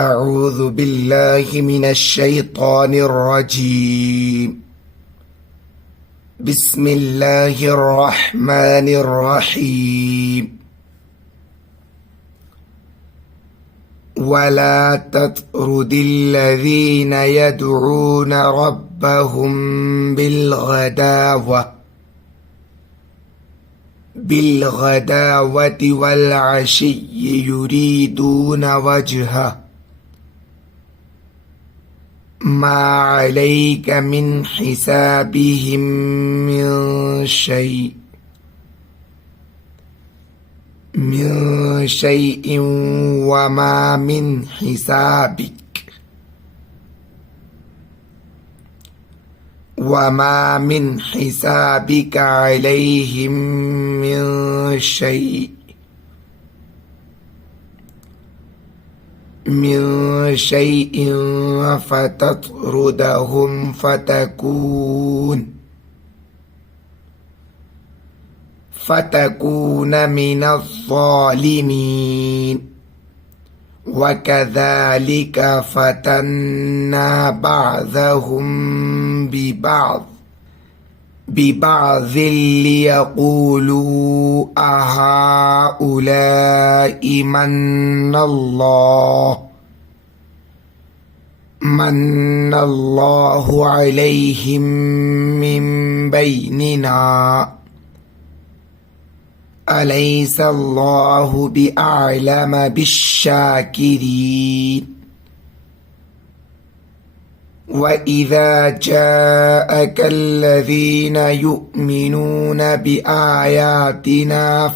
أعوذ بالله من الشيطان الرجيم. بسم الله الرحمن الرحيم. ولا تطرد الذين يدعون ربهم بالغداوة والعشي يريدون وجهه ما عليك من حسابهم من شيء وما من حسابك عليهم من شيء فتطردهم فتكون من الظالمين. وكذلك فتنا بعضهم ببعض ليقولوا أهؤلاء من الله عليهم من بيننا أليس الله بأعلم بالشاكرين. وإذا جاءك الذين يؤمنون بآياتنا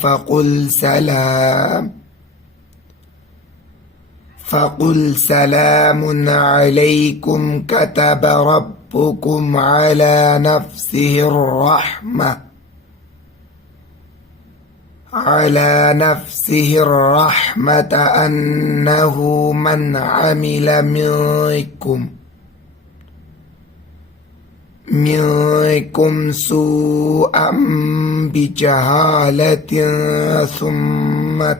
فقل سلام عليكم كتب ربكم على نفسه الرحمة أنه من عمل منكم سوءا بجهالة ثم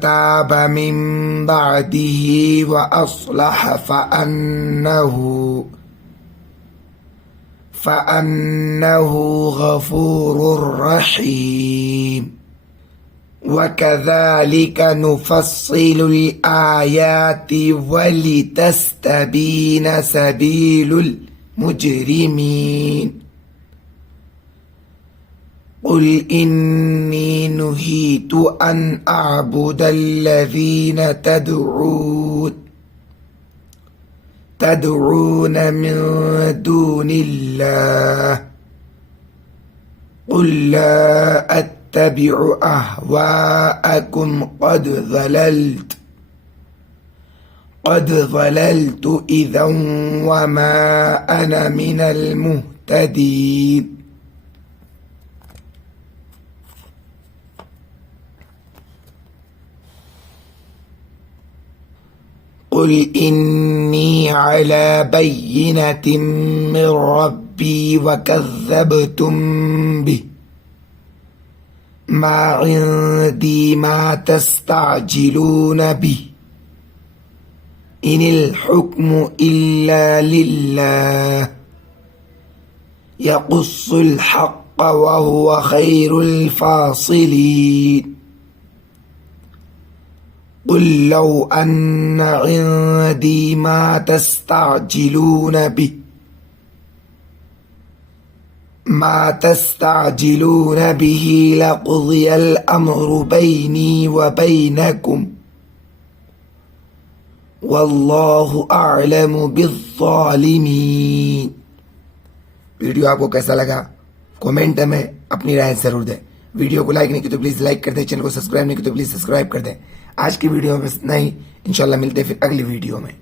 تاب من بعده وأصلح فأنه غفور رحيم. وكذلك نفصل الآيات ولتستبين سبيل المجرمين. قل إني نهيت أن أعبد الذين تدعون من دون الله. قل لا أتبع أهواءكم قد ضللت إذا وما أنا من المهتدين. قل إني على بينة من ربي وكذبتم به ما عندي ما تستعجلون به إن الحكم إلا لله يقص الحق وهو خير الفاصلين. قل لو أن عندي ما تستعجلون به لقضي الأمر بيني وبينكم والله أعلم بالظالمين. वीडियो आपको कैसा लगा कमेंट में अपनी राय जरूर दें। वीडियो को लाइक नहीं की तो प्लीज लाइक कर दें, चैनल को सब्सक्राइब नहीं की तो प्लीज सब्सक्राइब कर दें। आज की वीडियो में बस नहीं, इंशाल्लाह मिलते हैं फिर अगली वीडियो में।